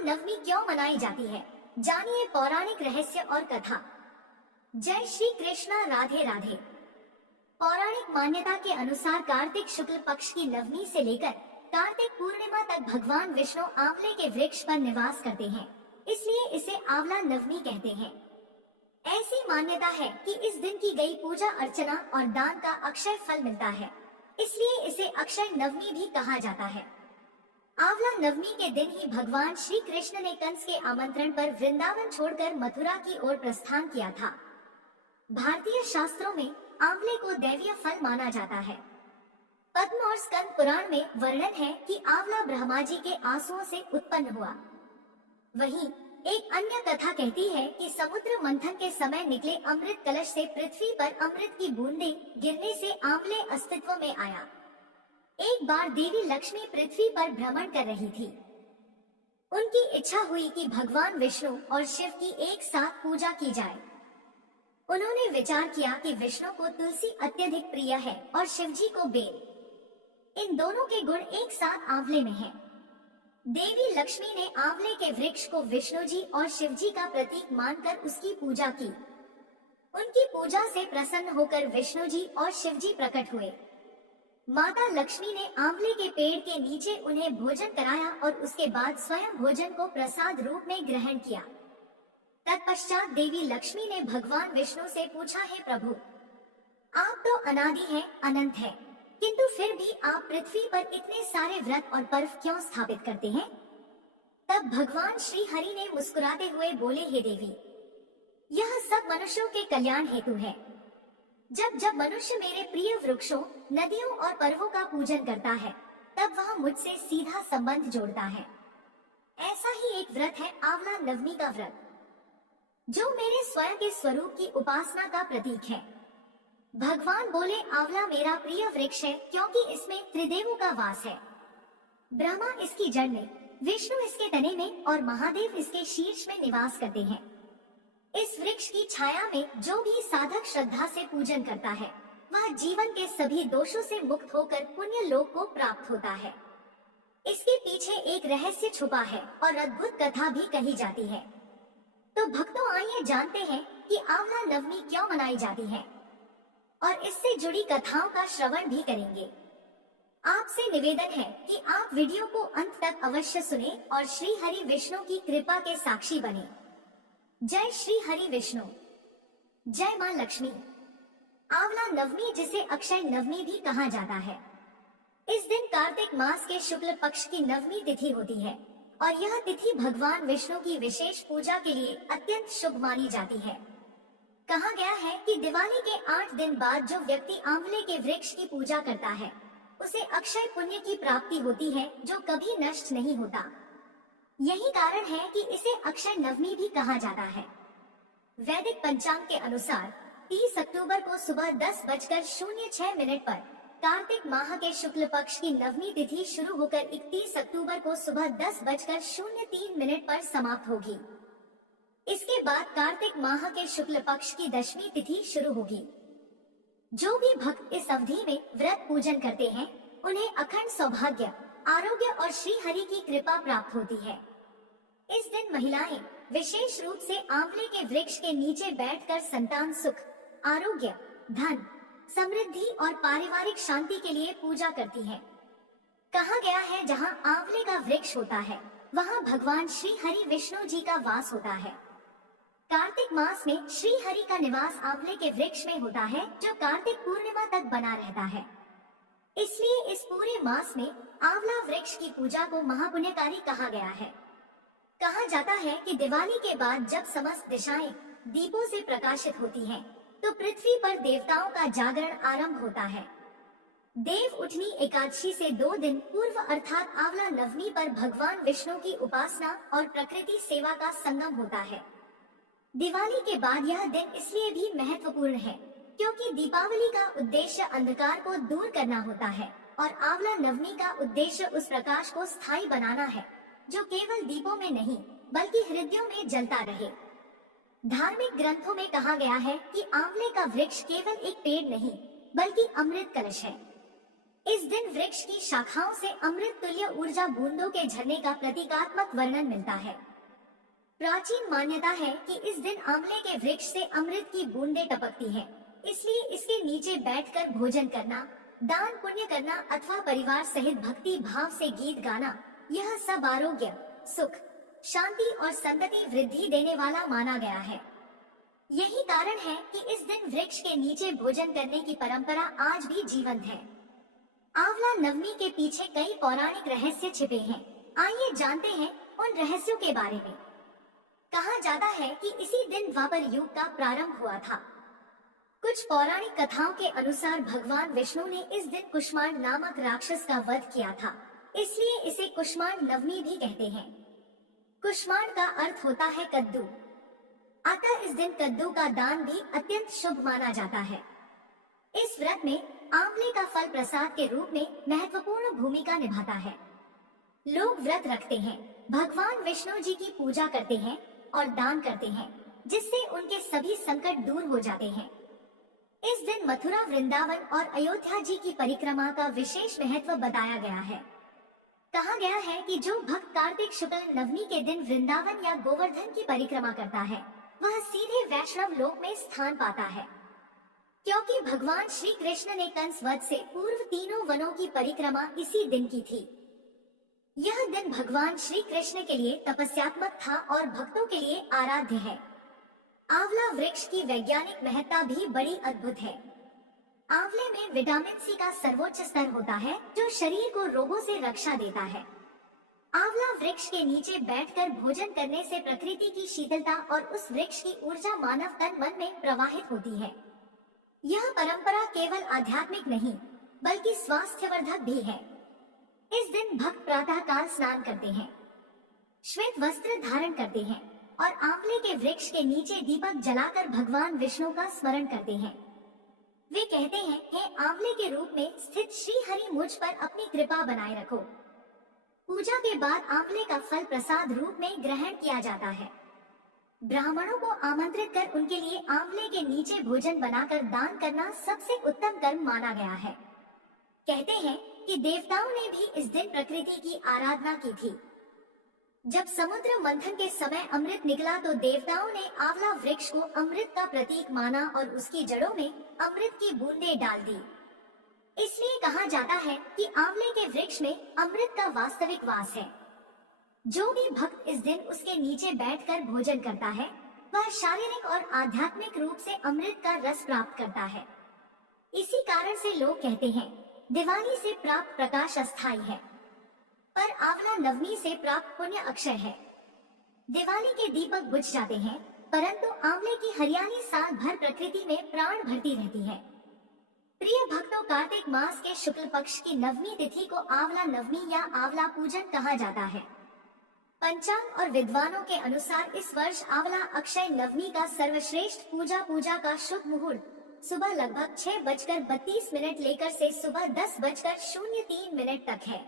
नवमी क्यों मनाई जाती है, जानिए पौराणिक रहस्य और कथा। जय श्री कृष्णा, राधे राधे। पौराणिक मान्यता के अनुसार कार्तिक शुक्ल पक्ष की नवमी से लेकर कार्तिक पूर्णिमा तक भगवान विष्णु आंवले के वृक्ष पर निवास करते हैं, इसलिए इसे आंवला नवमी कहते हैं। ऐसी मान्यता है कि इस दिन की गई पूजा अर्चना और दान का अक्षय फल मिलता है, इसलिए इसे अक्षय नवमी भी कहा जाता है। आंवला नवमी के दिन ही भगवान श्री कृष्ण ने कंस के आमंत्रण पर वृंदावन छोड़कर मथुरा की ओर प्रस्थान किया था। भारतीय शास्त्रों में आंवले को दैवीय फल माना जाता है। पद्म और स्कंद पुराण में वर्णन है कि आंवला ब्रह्मा जी के आंसुओं से उत्पन्न हुआ। वहीं एक अन्य कथा कहती है कि समुद्र मंथन के समय निकले अमृत कलश से पृथ्वी पर अमृत की बूंदें गिरने से आंवले अस्तित्व में आया। एक बार देवी लक्ष्मी पृथ्वी पर भ्रमण कर रही थी। उनकी इच्छा हुई कि भगवान विष्णु और शिव की एक साथ पूजा की जाए। उन्होंने विचार किया कि विष्णु को तुलसी अत्यधिक प्रिय है और शिवजी को बेल। इन दोनों के गुण एक साथ आंवले में हैं। देवी लक्ष्मी ने आंवले के वृक्ष को विष्णु जी और शिवजी का प्रतीक मानकर उसकी पूजा की। उनकी पूजा से प्रसन्न होकर विष्णु जी और शिवजी प्रकट हुए। माता लक्ष्मी ने आंवले के पेड़ के नीचे उन्हें भोजन कराया और उसके बाद स्वयं भोजन को प्रसाद रूप में ग्रहण किया। तत्पश्चात देवी लक्ष्मी ने भगवान विष्णु से पूछा, हे प्रभु, आप तो अनादि हैं, अनंत हैं, किंतु फिर भी आप पृथ्वी पर इतने सारे व्रत और पर्व क्यों स्थापित करते हैं? तब भगवान श्री हरि ने मुस्कुराते हुए बोले, हे देवी, यह सब मनुष्यों के कल्याण हेतु है। जब जब मनुष्य मेरे प्रिय वृक्षों, नदियों और पर्वों का पूजन करता है, तब वह मुझसे सीधा संबंध जोड़ता है। ऐसा ही एक व्रत है आंवला नवमी का व्रत, जो मेरे स्वयं के स्वरूप की उपासना का प्रतीक है। भगवान बोले, आंवला मेरा प्रिय वृक्ष है क्योंकि इसमें त्रिदेवों का वास है। ब्रह्मा इसकी जड़ में, विष्णु इसके तने में और महादेव इसके शीर्ष में निवास करते हैं। इस वृक्ष की छाया में जो भी साधक श्रद्धा से पूजन करता है, वह जीवन के सभी दोषों से मुक्त होकर पुण्य लोक को प्राप्त होता है। इसके पीछे एक रहस्य छुपा है और अद्भुत कथा भी कही जाती है। तो भक्तों, आइए जानते हैं कि आंवला नवमी क्यों मनाई जाती है और इससे जुड़ी कथाओं का श्रवण भी करेंगे। आपसे निवेदन है कि आप वीडियो को अंत तक अवश्य सुने और श्री हरि विष्णु की कृपा के साक्षी बने। जय श्री हरि विष्णु, जय मां लक्ष्मी। आंवला नवमी, जिसे अक्षय नवमी भी कहा जाता है, इस दिन कार्तिक मास के शुक्ल पक्ष की नवमी तिथि होती है और यह तिथि भगवान विष्णु की विशेष पूजा के लिए अत्यंत शुभ मानी जाती है। कहा गया है कि दिवाली के 8 दिन बाद जो व्यक्ति आंवले के वृक्ष की पूजा करता है, उसे अक्षय पुण्य की प्राप्ति होती है, जो कभी नष्ट नहीं होता। यही कारण है कि इसे अक्षय नवमी भी कहा जाता है। वैदिक पंचांग के अनुसार 30 अक्टूबर को सुबह 10:06 पर कार्तिक माह के शुक्ल पक्ष की नवमी तिथि शुरू होकर 31 अक्टूबर को सुबह 10:03 पर समाप्त होगी। इसके बाद कार्तिक माह के शुक्ल पक्ष की दशमी तिथि शुरू होगी। जो भी भक्त इस अवधि में व्रत पूजन करते हैं, उन्हें अखंड सौभाग्य, आरोग्य और श्री हरि की कृपा प्राप्त होती है। इस दिन महिलाएं विशेष रूप से आंवले के वृक्ष के नीचे बैठकर संतान सुख, आरोग्य, धन, समृद्धि और पारिवारिक शांति के लिए पूजा करती हैं। कहा गया है, जहां आंवले का वृक्ष होता है, वहां भगवान श्री हरि विष्णु जी का वास होता है। कार्तिक मास में श्री हरि का निवास आंवले के वृक्ष में होता है, जो कार्तिक पूर्णिमा तक बना रहता है। इसलिए इस पूरे मास में आंवला वृक्ष की पूजा को महापुण्यकारी कहा गया है। कहा जाता है कि दिवाली के बाद जब समस्त दिशाएं दीपों से प्रकाशित होती हैं, तो पृथ्वी पर देवताओं का जागरण आरंभ होता है। देव उठनी एकादशी से 2 दिन पूर्व अर्थात आंवला नवमी पर भगवान विष्णु की उपासना और प्रकृति सेवा का संगम होता है। दिवाली के बाद यह दिन इसलिए भी महत्वपूर्ण है क्योंकि दीपावली का उद्देश्य अंधकार को दूर करना होता है और आंवला नवमी का उद्देश्य उस प्रकाश को स्थायी बनाना है, जो केवल दीपों में नहीं बल्कि हृदयों में जलता रहे। धार्मिक ग्रंथों में कहा गया है कि आंवले का वृक्ष केवल एक पेड़ नहीं बल्कि अमृत कलश है। इस दिन वृक्ष की शाखाओं से अमृत तुल्य ऊर्जा बूंदों के झरने का प्रतीकात्मक वर्णन मिलता है। प्राचीन मान्यता है कि इस दिन आंवले के वृक्ष से अमृत की बूंदें टपकती हैं, इसलिए इसके नीचे बैठकर भोजन करना, दान पुण्य करना अथवा परिवार सहित भक्ति भाव से गीत गाना, यह सब आरोग्य, सुख, शांति और संतति वृद्धि देने वाला माना गया है। यही कारण है कि इस दिन वृक्ष के नीचे भोजन करने की परंपरा आज भी जीवंत है। आंवला नवमी के पीछे कई पौराणिक रहस्य छिपे हैं। आइए जानते हैं उन रहस्यों के बारे में। कहा जाता है कि इसी दिन द्वापर युग का प्रारंभ हुआ था। कुछ पौराणिक कथाओं के अनुसार भगवान विष्णु ने इस दिन कुष्मांड नामक राक्षस का वध किया था, इसलिए इसे कुष्मांड नवमी भी कहते हैं। कुष्मांड का अर्थ होता है कद्दू, अतः इस दिन कद्दू का दान भी अत्यंत शुभ माना जाता है। इस व्रत में आंवले का फल प्रसाद के रूप में महत्वपूर्ण भूमिका निभाता है। लोग व्रत रखते हैं, भगवान विष्णु जी की पूजा करते हैं और दान करते हैं, जिससे उनके सभी संकट दूर हो जाते हैं। इस दिन मथुरा, वृंदावन और अयोध्या जी की परिक्रमा का विशेष महत्व बताया गया है। कहा गया है कि जो भक्त कार्तिक शुक्ल नवमी के दिन वृंदावन या गोवर्धन की परिक्रमा करता है, वह सीधे वैष्णव लोक में स्थान पाता है, क्योंकि भगवान श्री कृष्ण ने कंस वध से पूर्व तीनों वनों की परिक्रमा इसी दिन की थी। यह दिन भगवान श्री कृष्ण के लिए तपस्यात्मक था और भक्तों के लिए आराध्य है। आंवला वृक्ष की वैज्ञानिक महत्ता भी बड़ी अद्भुत है। आंवले में विटामिन सी का सर्वोच्च स्तर होता है, जो शरीर को रोगों से रक्षा देता है। आंवला वृक्ष के नीचे बैठकर भोजन करने से प्रकृति की शीतलता और उस वृक्ष की ऊर्जा मानव तन मन में प्रवाहित होती है। यह परंपरा केवल आध्यात्मिक नहीं, बल्कि स्वास्थ्यवर्धक भी है। इस दिन भक्त प्रातः काल स्नान करते हैं, श्वेत वस्त्र धारण करते हैं और आंवले के वृक्ष के नीचे दीपक जलाकर भगवान विष्णु का स्मरण करते हैं। वे कहते हैं, हे आंवले के रूप में स्थित श्री हरि, मुझ पर अपनी कृपा बनाए रखो। पूजा के बाद आंवले का फल प्रसाद रूप में ग्रहण किया जाता है। ब्राह्मणों को आमंत्रित कर उनके लिए आंवले के नीचे भोजन बनाकर दान करना सबसे उत्तम कर्म माना गया है। कहते हैं कि देवताओं ने भी इस दिन प्रकृति की आराधना की थी। जब समुद्र मंथन के समय अमृत निकला तो देवताओं ने आंवला वृक्ष को अमृत का प्रतीक माना और उसकी जड़ों में अमृत की बूंदें डाल दी। इसलिए कहा जाता है कि आंवले के वृक्ष में अमृत का वास्तविक वास है। जो भी भक्त इस दिन उसके नीचे बैठकर भोजन करता है, वह शारीरिक और आध्यात्मिक रूप से अमृत का रस प्राप्त करता है। इसी कारण से लोग कहते हैं, दिवाली से प्राप्त प्रकाश अस्थायी है, पर आंवला नवमी से प्राप्त पुण्य अक्षय है। दिवाली के दीपक बुझ जाते हैं, परंतु आंवले की हरियाली साल भर प्रकृति में प्राण भरती रहती है। प्रिय भक्तों, कार्तिक मास के शुक्ल पक्ष की नवमी तिथि को आंवला नवमी या आंवला पूजन कहा जाता है। पंचांग और विद्वानों के अनुसार इस वर्ष आंवला अक्षय नवमी का सर्वश्रेष्ठ पूजा का शुभ मुहूर्त सुबह लगभग 6:32 लेकर से सुबह 10:03 तक है।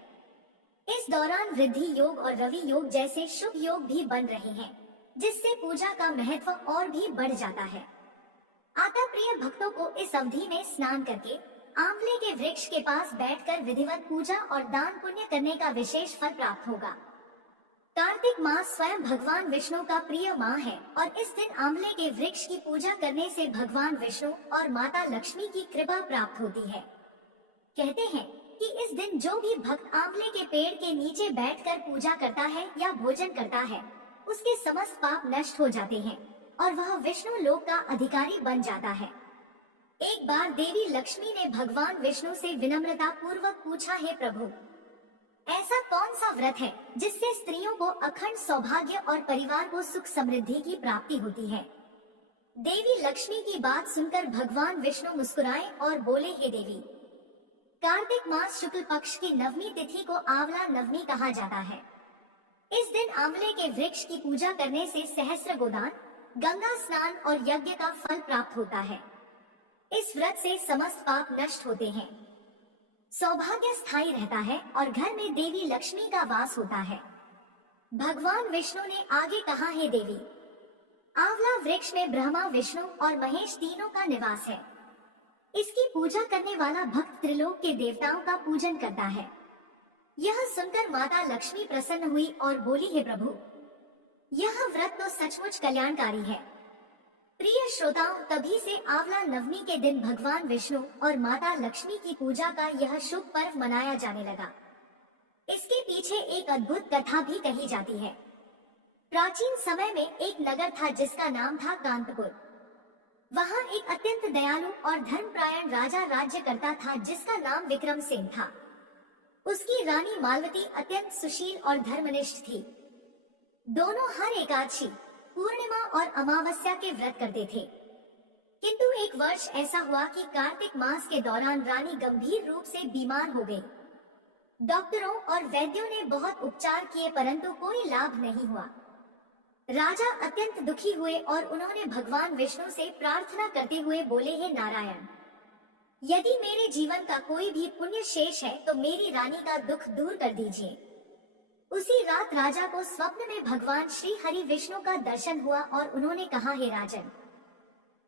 इस दौरान वृद्धि योग और रवि योग जैसे शुभ योग भी बन रहे हैं, जिससे पूजा का महत्व और भी बढ़ जाता है। अतः प्रिय भक्तों को इस अवधि में स्नान करके आंवले के वृक्ष के पास बैठकर विधिवत पूजा और दान पुण्य करने का विशेष फल प्राप्त होगा। कार्तिक मास स्वयं भगवान विष्णु का प्रिय माह है और इस दिन आंवले के वृक्ष की पूजा करने से भगवान विष्णु और माता लक्ष्मी की कृपा प्राप्त होती है। कहते हैं कि इस दिन जो भी भक्त आंवले के पेड़ के नीचे बैठकर पूजा करता है या भोजन करता है, उसके समस्त पाप नष्ट हो जाते हैं और वह विष्णु लोक का अधिकारी बन जाता है। एक बार देवी लक्ष्मी ने भगवान विष्णु से विनम्रता पूर्वक पूछा, हे प्रभु, ऐसा कौन सा व्रत है जिससे स्त्रियों को अखंड सौभाग्य और परिवार को सुख समृद्धि की प्राप्ति होती है? देवी लक्ष्मी की बात सुनकर भगवान विष्णु मुस्कुराए और बोले, हे देवी, कार्तिक मास शुक्ल पक्ष की नवमी तिथि को आंवला नवमी कहा जाता है। इस दिन आंवले के वृक्ष की पूजा करने से सहस्त्र गोदान, गंगा स्नान और यज्ञ का फल प्राप्त होता है। इस व्रत से समस्त पाप नष्ट होते हैं, सौभाग्य स्थायी रहता है और घर में देवी लक्ष्मी का वास होता है। भगवान विष्णु ने आगे कहा, हे देवी, आंवला वृक्ष में ब्रह्मा, विष्णु और महेश तीनों का निवास है। इसकी पूजा करने वाला भक्त त्रिलोक के देवताओं का पूजन करता है। यह सुनकर माता लक्ष्मी प्रसन्न हुई और बोली, हे प्रभु, यह व्रत तो सचमुच कल्याणकारी है। प्रिय श्रोताओं, तभी से आंवला नवमी के दिन भगवान विष्णु और माता लक्ष्मी की पूजा का यह शुभ पर्व मनाया जाने लगा। इसके पीछे एक अद्भुत कथा भी कही जाती है। प्राचीन समय में एक नगर था जिसका नाम था कांतपुर। वहाँ एक अत्यंत दयालु और धर्मपरायण राजा राज्य करता था जिसका नाम विक्रमसेन था। उसकी रानी मालवती अत्यंत सुशील और धर्मनिष्ठ थी। दोनों हर एकादशी, पूर्णिमा और अमावस्या के व्रत करते थे। किंतु एक वर्ष ऐसा हुआ कि कार्तिक मास के दौरान रानी गंभीर रूप से बीमार हो गई। डॉक्टरों और वैद्यों ने बहुत उपचार किए परंतु कोई लाभ नहीं हुआ। राजा अत्यंत दुखी हुए और उन्होंने भगवान विष्णु से प्रार्थना करते हुए बोले, हे नारायण, यदि मेरे जीवन का कोई भी पुण्य शेष है तो मेरी रानी का दुख दूर कर दीजिए। उसी रात राजा को स्वप्न में भगवान श्री हरि विष्णु का दर्शन हुआ और उन्होंने कहा, हे राजन,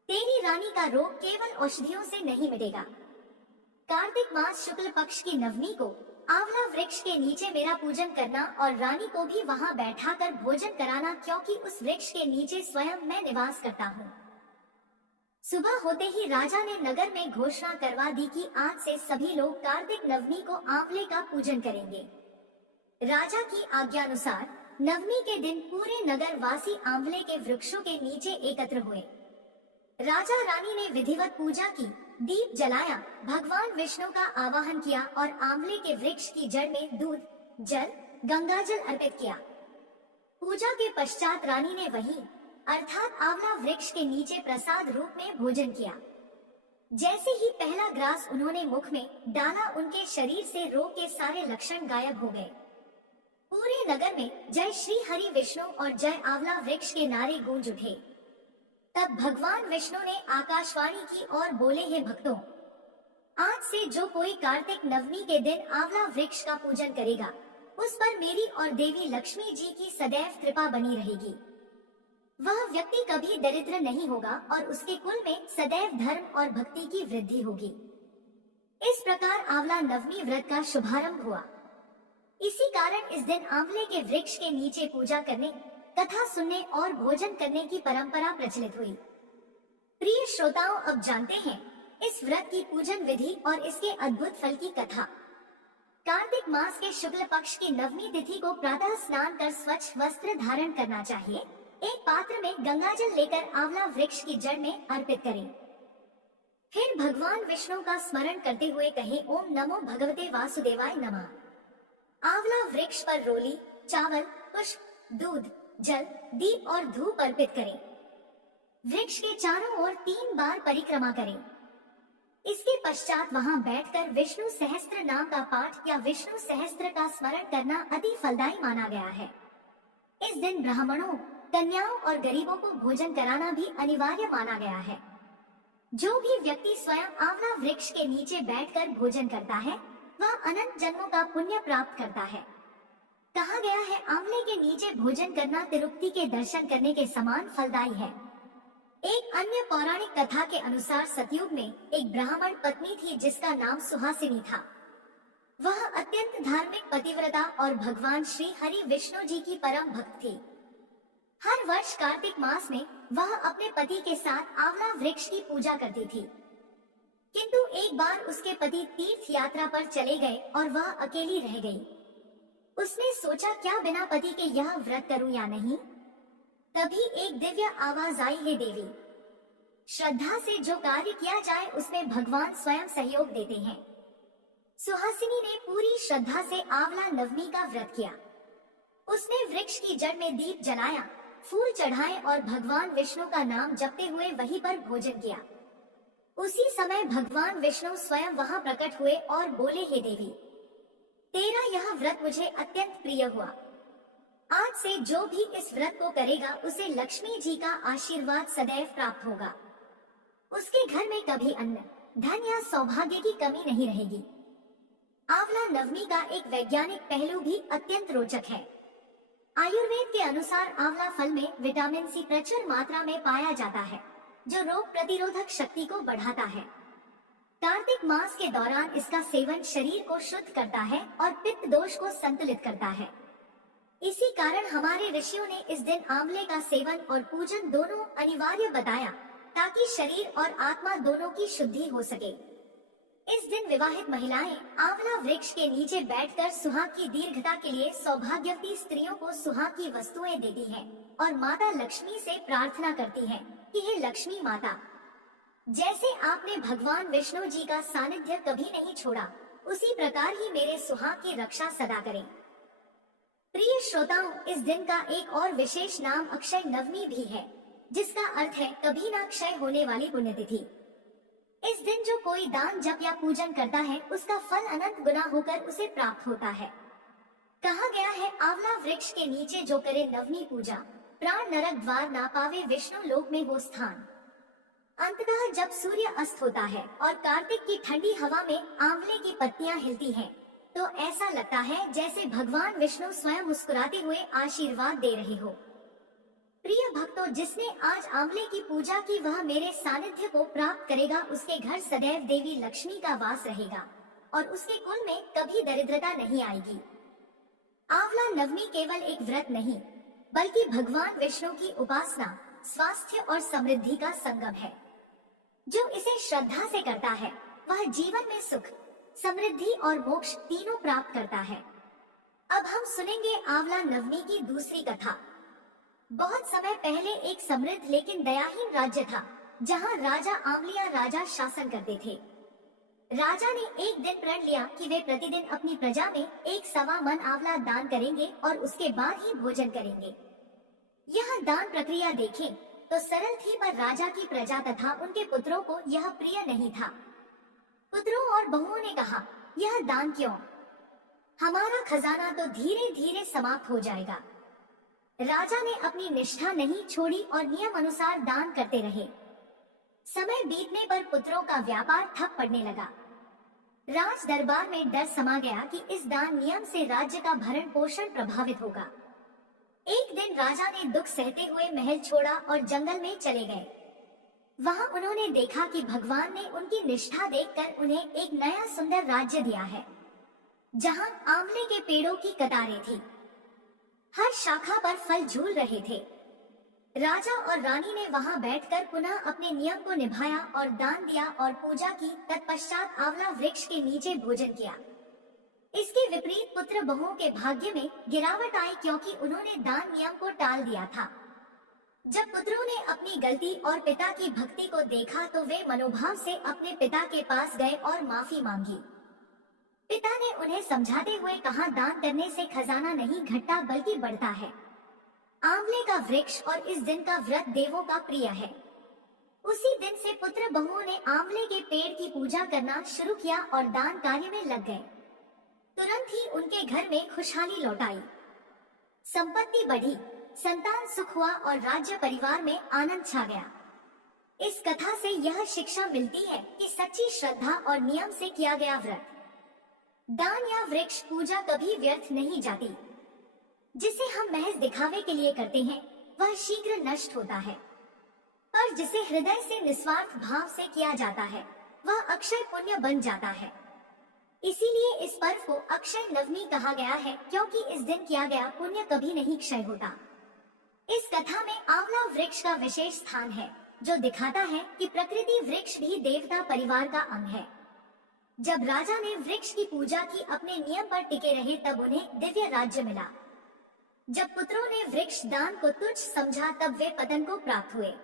तेरी रानी का रोग केवल औषधियों से नहीं मिटेगा। कार्तिक मास शुक्ल पक्ष की नवमी को आंवला वृक्ष के नीचे मेरा पूजन करना और रानी को भी वहां बैठाकर भोजन कराना, क्योंकि उस वृक्ष के नीचे स्वयं मैं निवास करता हूँ। सुबह होते ही राजा ने नगर में घोषणा करवा दी कि आज से सभी लोग कार्तिक नवमी को आंवले का पूजन करेंगे। राजा की आज्ञानुसार नवमी के दिन पूरे नगर वासी आंवले के वृक्षों के नीचे एकत्र हुए। राजा रानी ने विधिवत पूजा की, दीप जलाया, भगवान विष्णु का आवाहन किया और आंवले के वृक्ष की जड़ में दूध, जल, गंगाजल अर्पित किया। पूजा के पश्चात रानी ने वहीं अर्थात आंवला वृक्ष के नीचे प्रसाद रूप में भोजन किया। जैसे ही पहला ग्रास उन्होंने मुख में डाला, उनके शरीर से रोग के सारे लक्षण गायब हो गए। पूरे नगर में जय श्री हरि विष्णु और जय आंवला वृक्ष के नारे गूंज उठे। तब भगवान विष्णु ने आकाशवाणी की और बोले, हे भक्तों, आज से जो कोई कार्तिक नवमी के दिन आंवला वृक्ष का पूजन करेगा उस पर मेरी और देवी लक्ष्मी जी की सदैव कृपा बनी रहेगी। वह व्यक्ति कभी दरिद्र नहीं होगा और उसके कुल में सदैव धर्म और भक्ति की वृद्धि होगी। इस प्रकार आंवला नवमी व्रत का शुभारंभ हुआ। इसी कारण इस दिन आंवले के वृक्ष के नीचे पूजा करने, कथा सुनने और भोजन करने की परंपरा प्रचलित हुई। प्रिय श्रोताओं, अब जानते हैं इस व्रत की पूजन विधि और इसके अद्भुत फल की कथा। कार्तिक मास के शुक्ल पक्ष की नवमी तिथि को प्रातः स्नान कर स्वच्छ वस्त्र धारण करना चाहिए। एक पात्र में गंगाजल लेकर आंवला वृक्ष की जड़ में अर्पित करें। फिर भगवान विष्णु का स्मरण करते हुए कहें, ओम नमो भगवते वासुदेवाय नमः। आंवला वृक्ष पर रोली, चावल, पुष्प, दूध, जल, दीप और धूप अर्पित करें। वृक्ष के चारों ओर 3 बार परिक्रमा करें। इसके पश्चात वहां बैठकर विष्णु सहस्त्र नाम का पाठ या विष्णु सहस्त्र का स्मरण करना अति फलदायी माना गया है। इस दिन ब्राह्मणों, कन्याओं और गरीबों को भोजन कराना भी अनिवार्य माना गया है। जो भी व्यक्ति स्वयं आंवला वृक्ष के नीचे बैठकर भोजन करता है वह अनंत जन्मों का पुण्य प्राप्त करता है। कहा गया है, आंवले के नीचे भोजन करना तिरुपति के दर्शन करने के समान फलदायी है। एक अन्य पौराणिक कथा के अनुसार सतयुग में एक ब्राह्मण पत्नी थी जिसका नाम सुहासिनी था। वह अत्यंत धार्मिक पतिव्रता और भगवान श्री हरि विष्णु जी की परम भक्त थी। हर वर्ष कार्तिक मास में वह अपने पति के साथ आंवला वृक्ष की पूजा करती थी। किंतु एक बार उसके पति तीर्थ यात्रा पर चले गए और वह अकेली रह गई। उसने सोचा, क्या बिना पति के यह व्रत करूं या नहीं। तभी एक दिव्य आवाज आई, हे देवी, श्रद्धा से जो कार्य किया जाए उसमें भगवान स्वयं सहयोग देते हैं। सुहासिनी ने पूरी श्रद्धा से आंवला नवमी का व्रत किया। उसने वृक्ष की जड़ में दीप जलाया, फूल चढ़ाए और भगवान विष्णु का नाम जपते हुए वहीं पर भोजन किया। उसी समय भगवान विष्णु स्वयं वहां प्रकट हुए और बोले, हे देवी, तेरा यह व्रत मुझे अत्यंत प्रिय हुआ। आज से जो भी इस व्रत को करेगा उसे लक्ष्मी जी का आशीर्वाद सदैव प्राप्त होगा। उसके घर में कभी अन्न, धन या सौभाग्य की कमी नहीं रहेगी। आंवला नवमी का एक वैज्ञानिक पहलू भी अत्यंत रोचक है। आयुर्वेद के अनुसार आंवला फल में विटामिन सी प्रचुर मात्रा में पाया जाता है जो रोग प्रतिरोधक शक्ति को बढ़ाता है। कार्तिक मास के दौरान इसका सेवन शरीर को शुद्ध करता है और पित्त दोष को संतुलित करता है। इसी कारण हमारे ऋषियों ने इस दिन आंवले का सेवन और पूजन दोनों अनिवार्य बताया, ताकि शरीर और आत्मा दोनों की शुद्धि हो सके। इस दिन विवाहित महिलाएं आंवला वृक्ष के नीचे बैठकर सुहाग की दीर्घता के लिए सौभाग्यवती स्त्रियों को सुहाग की वस्तुएं देती हैं और माता लक्ष्मी से प्रार्थना करती हैं कि हे लक्ष्मी माता, जैसे आपने भगवान विष्णु जी का सानिध्य कभी नहीं छोड़ा, उसी प्रकार ही मेरे सुहाग की रक्षा सदा करें। प्रिय श्रोताओं, इस दिन का एक और विशेष नाम अक्षय नवमी भी है, जिसका अर्थ है कभी ना क्षय होने वाली पुण्यतिथि। इस दिन जो कोई दान जप या पूजन करता है, उसका फल अनंत गुना होकर उसे प्राप्त होता है। कहा गया है, आंवला वृक्ष के नीचे जो करे नवमी पूजा, प्राण नरक द्वार ना पावे, विष्णु लोक में हो स्थान। अंततः जब सूर्य अस्त होता है और कार्तिक की ठंडी हवा में आंवले की पत्तियां हिलती हैं, तो ऐसा लगता है जैसे भगवान विष्णु स्वयं मुस्कुराते हुए आशीर्वाद दे रहे हो। प्रिय भक्तों, जिसने आज आंवले की पूजा की, वह मेरे सानिध्य को प्राप्त करेगा। उसके घर सदैव देवी लक्ष्मी का वास रहेगा और उसके कुल में कभी दरिद्रता नहीं आएगी। आंवला नवमी केवल एक व्रत नहीं, बल्कि भगवान विष्णु की उपासना, स्वास्थ्य और समृद्धि का संगम है। जो इसे श्रद्धा से करता है, वह जीवन में सुख, समृद्धि और मोक्ष तीनों प्राप्त करता है। अब हम सुनेंगे आंवला नवमी की दूसरी कथा। बहुत समय पहले एक समृद्ध लेकिन दयाहीन राज्य था, जहां राजा आंवलिया राजा शासन करते थे। राजा ने एक दिन प्रण लिया कि वे प्रतिदिन अपनी प्रजा में 1 मन आंवला दान करेंगे और उसके बाद ही भोजन करेंगे। यह दान प्रक्रिया देखें तो सरल थी, पर राजा की प्रजा तथा उनके पुत्रों को यह प्रिय नहीं था। पुत्रों और बहुओं ने कहा, यह दान क्यों? हमारा खजाना तो धीरे धीरे समाप्त हो जाएगा। राजा ने अपनी निष्ठा नहीं छोड़ी और नियम अनुसार दान करते रहे। समय बीतने पर पुत्रों का व्यापार ठप पड़ने लगा। राज दरबार में डर समा गया कि इस दान नियम से राज्य का भरण पोषण प्रभावित होगा। एक दिन राजा ने दुख सहते हुए महल छोड़ा और जंगल में चले गए। वहां उन्होंने देखा कि भगवान ने उनकी निष्ठा देखकर उन्हें एक नया सुंदर राज्य दिया है, जहां आंवले के पेड़ों की कतारें थी। हर शाखा पर फल झूल रहे थे। राजा और रानी ने वहां बैठकर पुनः अपने नियम को निभाया और दान दिया और पूजा की। तत्पश्चात आंवला वृक्ष के नीचे भोजन किया। इसके विपरीत पुत्र बहुओं के भाग्य में गिरावट आई, क्योंकि उन्होंने दान नियम को टाल दिया था। जब पुत्रों ने अपनी गलती और पिता की भक्ति को देखा, तो वे मनोभाव से अपने पिता के पास गए और माफी मांगी। पिता ने उन्हें समझाते हुए कहा, दान करने से खजाना नहीं घटता बल्कि बढ़ता है। आंवले का वृक्ष और इस दिन का व्रत देवों का प्रिय है। उसी दिन से पुत्र बहुओं ने आंवले के पेड़ की पूजा करना शुरू किया और दान कार्य में लग गए। तुरंत ही उनके घर में खुशहाली लौट आई, संपत्ति बढ़ी, संतान सुख हुआ और राज्य परिवार में आनंद छा गया। इस कथा से यह शिक्षा मिलती है कि सच्ची श्रद्धा और नियम से किया गया व्रत, दान या वृक्ष पूजा कभी व्यर्थ नहीं जाती। जिसे हम महज दिखावे के लिए करते हैं, वह शीघ्र नष्ट होता है, पर जिसे हृदय से निस्वार्थ भाव से किया जाता है, वह अक्षय पुण्य बन जाता है। इसीलिए इस पर्व को अक्षय नवमी कहा गया है, क्योंकि इस दिन किया गया पुण्य कभी नहीं क्षय होता। इस कथा में आंवला वृक्ष का विशेष स्थान है, जो दिखाता है कि प्रकृति वृक्ष भी देवता परिवार का अंग है। जब राजा ने वृक्ष की पूजा की, अपने नियम पर टिके रहे, तब उन्हें दिव्य राज्य मिला। जब पुत्रों ने वृक्ष दान को तुच्छ समझा, तब वे पतन को प्राप्त हुए।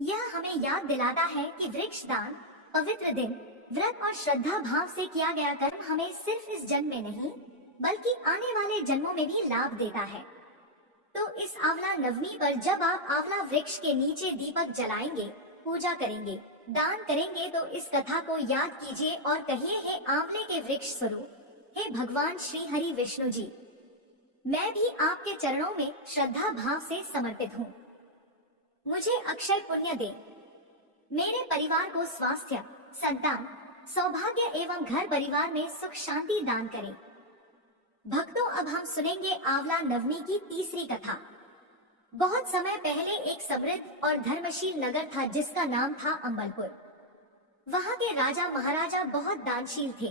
यह हमें याद दिलाता है कि वृक्ष दान, पवित्र दिन, व्रत और श्रद्धा भाव से किया गया कर्म हमें सिर्फ इस जन्म में नहीं, बल्कि आने वाले जन्मों में भी लाभ देता है। तो इस आंवला नवमी पर जब आप आंवला वृक्ष के नीचे दीपक जलाएंगे, पूजा करेंगे, दान करेंगे, तो इस कथा को याद कीजिए और कहिए, हे आंवले के वृक्ष स्वरूप, हे भगवान श्री हरि विष्णु जी, मैं भी आपके चरणों में श्रद्धा भाव से समर्पित हूँ। मुझे अक्षय पुण्य दे, मेरे परिवार को स्वास्थ्य, संतान, सौभाग्य एवं घर परिवार में सुख शांति दान करें। भक्तों, अब हम सुनेंगे आंवला नवमी की तीसरी कथा। बहुत समय पहले एक समृद्ध और धर्मशील नगर था, जिसका नाम था अम्बलपुर। वहाँ के राजा महाराजा बहुत दानशील थे,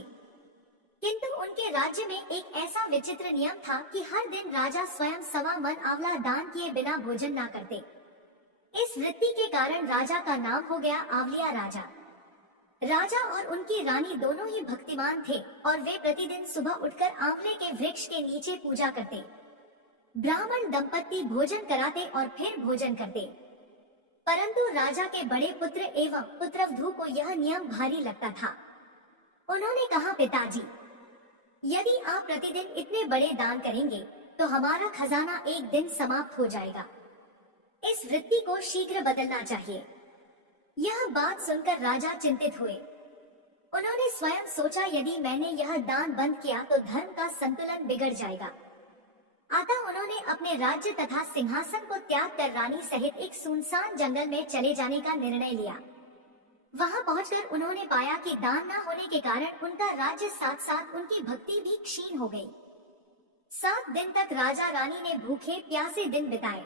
किंतु उनके राज्य में एक ऐसा विचित्र नियम था कि हर दिन राजा स्वयं 1.25 मन आंवला दान किए बिना भोजन न करते। इस वृत्ति के कारण राजा का नाम हो गया आंवलिया राजा। राजा और उनकी रानी दोनों ही भक्तिमान थे और वे प्रतिदिन सुबह उठकर आंवले के वृक्ष के नीचे पूजा करते। ब्राह्मण दंपत्ति भोजन कराते और फिर भोजन करते, परंतु राजा के बड़े पुत्र एवं पुत्रवधू को यह नियम भारी लगता था। उन्होंने कहा, पिताजी, यदि आप प्रतिदिन इतने बड़े दान करेंगे तो हमारा खजाना एक दिन समाप्त हो जाएगा। इस वृत्ति को शीघ्र बदलना चाहिए। यह बात सुनकर राजा चिंतित हुए। उन्होंने स्वयं सोचा, यदि मैंने यह दान बंद किया तो धर्म का संतुलन बिगड़ जाएगा। अतः उन्होंने अपने राज्य तथा सिंहासन को त्याग कर रानी सहित एक सुनसान जंगल में चले जाने का निर्णय लिया। वहां पहुंचकर उन्होंने पाया कि दान न होने के कारण उनका राज्य साथ साथ उनकी भक्ति भी क्षीण हो गई। 7 दिन तक राजा रानी ने भूखे प्यासे दिन बिताए।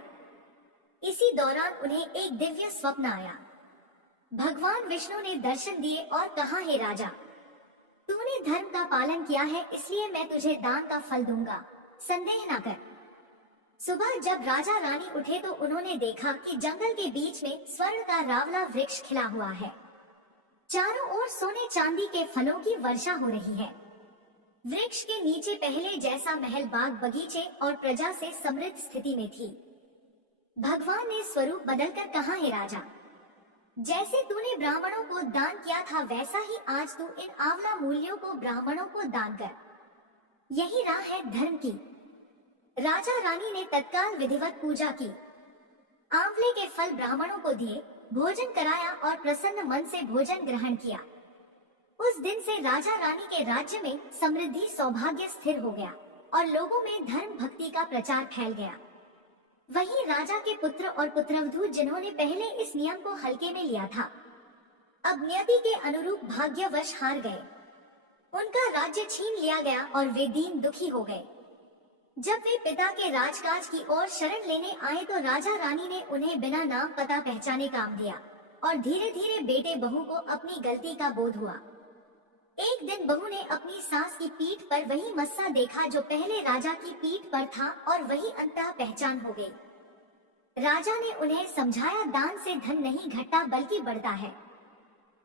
इसी दौरान उन्हें एक दिव्य स्वप्न आया। भगवान विष्णु ने दर्शन दिए और कहा, हे राजा, तूने धर्म का पालन किया है, इसलिए मैं तुझे दान का फल दूंगा, संदेह न कर। सुबह जब राजा रानी उठे तो उन्होंने देखा कि जंगल के बीच में स्वर्ण का रावला वृक्ष खिला हुआ है। चारों ओर सोने चांदी के फलों की वर्षा हो रही है। वृक्ष के नीचे पहले जैसा महल, बाग बगीचे और प्रजा से समृद्ध स्थिति में थी। भगवान ने स्वरूप बदलकर कहा, हे राजा, जैसे तूने ब्राह्मणों को दान किया था वैसा ही आज तू इन आंवला मूल्यों को ब्राह्मणों को दान कर। यही राह है धर्म की। राजा रानी ने तत्काल विधिवत पूजा की, आंवले के फल ब्राह्मणों को दिए, भोजन कराया और प्रसन्न मन से भोजन ग्रहण किया। उस दिन से राजा रानी के राज्य में समृद्धि सौभाग्य स्थिर हो गया और लोगों में धर्म भक्ति का प्रचार फैल गया। वहीं राजा के पुत्र और पुत्रवधू जिन्होंने पहले इस नियम को हल्के में लिया था, अब नियति के अनुरूप भाग्यवश हार गए। उनका राज्य छीन लिया गया और वे दीन दुखी हो गए। जब वे पिता के राजकाज की ओर शरण लेने आए तो राजा रानी ने उन्हें बिना नाम पता पहचाने काम दिया और धीरे धीरे बेटे बहू को अपनी गलती का बोध हुआ। एक दिन बहू ने अपनी सास की पीठ पर वही मस्सा देखा जो पहले राजा की पीठ पर था और वही अंतः पहचान हो गई। राजा ने उन्हें समझाया, दान से धन नहीं घटता बल्कि बढ़ता है।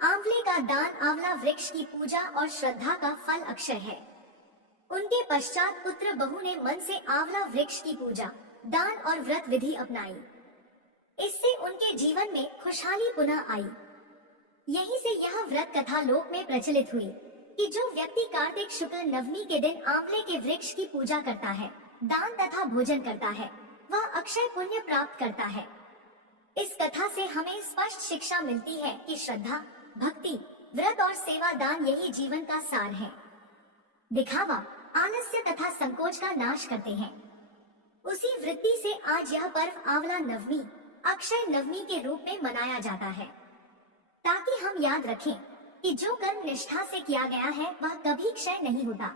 आंवले का दान, आंवला वृक्ष की पूजा और श्रद्धा का फल अक्षय है। उनके पश्चात पुत्र बहू ने मन से आंवला वृक्ष की पूजा, दान और व्रत विधि अपनाई। इससे उनके जीवन में खुशहाली पुनः आई। यहीं से यह व्रत कथा लोक में प्रचलित हुई कि जो व्यक्ति कार्तिक शुक्ल नवमी के दिन आंवले के वृक्ष की पूजा करता है, दान तथा भोजन करता है, वह अक्षय पुण्य प्राप्त करता है। इस कथा से हमें स्पष्ट शिक्षा मिलती है कि श्रद्धा, भक्ति, व्रत और सेवा दान यही जीवन का सार है। दिखावा, आलस्य तथा संकोच का नाश करते हैं। उसी वृत्ति से आज यह पर्व आंवला नवमी, अक्षय नवमी के रूप में मनाया जाता है, ताकि हम याद रखें कि जो कर्म निष्ठा से किया गया है वह कभी क्षय नहीं होता।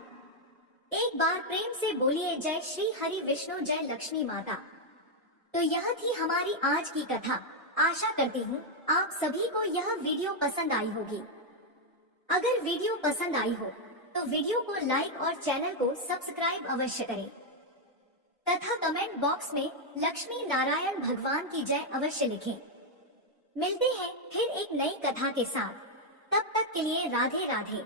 एक बार प्रेम से बोलिए, जय श्री हरि विष्णु, जय लक्ष्मी माता। तो यह थी हमारी आज की कथा। आशा करती हूँ आप सभी को यह वीडियो पसंद आई होगी। अगर वीडियो पसंद आई हो तो वीडियो को लाइक और चैनल को सब्सक्राइब अवश्य करें तथा कमेंट बॉक्स में लक्ष्मी नारायण भगवान की जय अवश्य लिखें। मिलते हैं फिर एक नई कथा के साथ। तब तक के लिए राधे राधे।